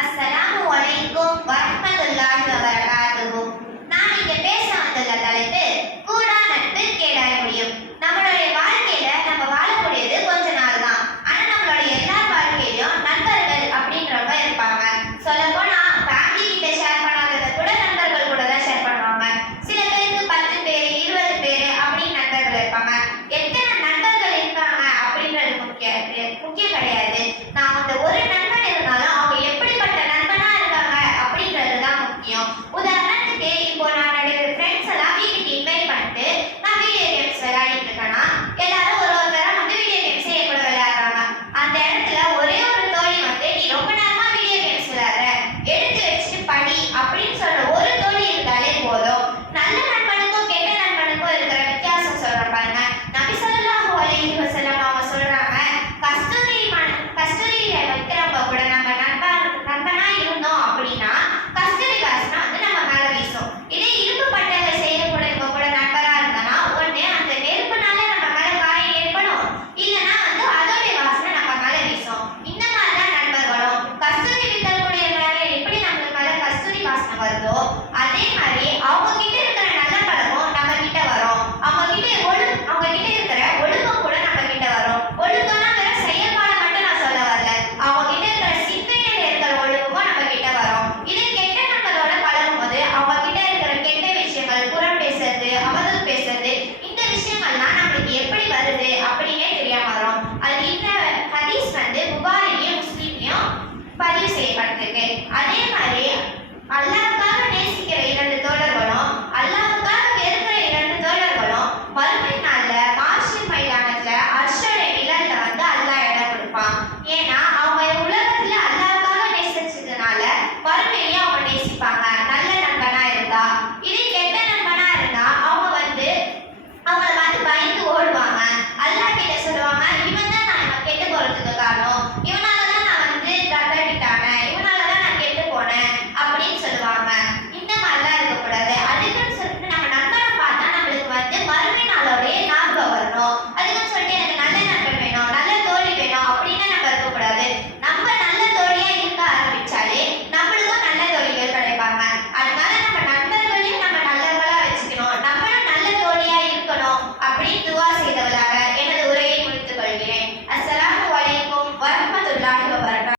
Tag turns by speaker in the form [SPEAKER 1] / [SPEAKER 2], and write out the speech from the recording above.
[SPEAKER 1] அஸ்ஸலாமு அலைக்கும் வரஹ்மத்துல்லாஹி வபரகாத்துஹு. நான் இங்க பேச வந்துள்ள தலைப்பு கூடா நட்பு கேடாய் முடியும். நம்மளுடைய வாழ்க்கையில நம்ம வாழக்கூடியது கொஞ்ச நாள் தான். ஆனா நம்மளுடைய எல்லா வாழ்க்கையிலும் நண்பர்கள் அப்படின்றவங்க இருப்பாங்க. சொல்ல போனா ஃபேமிலி கிட்ட ஷேர் பண்ணாததை கூட நண்பர்கள் கூட தான் ஷேர் பண்ணுவாங்க. சில பேருக்கு பத்து பேர் இருபது பேர் அப்படின்னு நண்பர்கள் இருப்பாங்க. அதே மாதிரி அவங்க கிட்ட இருக்கிற நல்ல பழக்கம் நம்ம கிட்ட வரும். அவங்க கிட்ட ஒழு அவங்க கிட்ட இருக்கிற ஒழுக்கம் கூட நம்ம கிட்ட வரும். ஒழுக்கம்னா வேற செயல்பாடு மட்டும் நான் சொல்ல வரல. அவங்க கிட்ட இருக்கிற சிந்தனையில இருக்கிற ஒழுக்கமும் நம்ம கிட்ட வரும். இதே கெட்ட நண்பரோட பழகும் போது அவங்க கிட்ட இருக்கிற கெட்ட விஷயங்கள் புறம் பேசுறது அவதூறு பேசுறது இந்த விஷயங்கள்லாம் நம்மளுக்கு எப்படி வருது அப்படின்னே தெரியாம வரும். அது இந்த ஹதீஸ் வந்து புகாரிலையும் முஸ்லீம்லையும் பதிவு செய்யப்பட்டிருக்கு. அதே மாதிரி வறுமை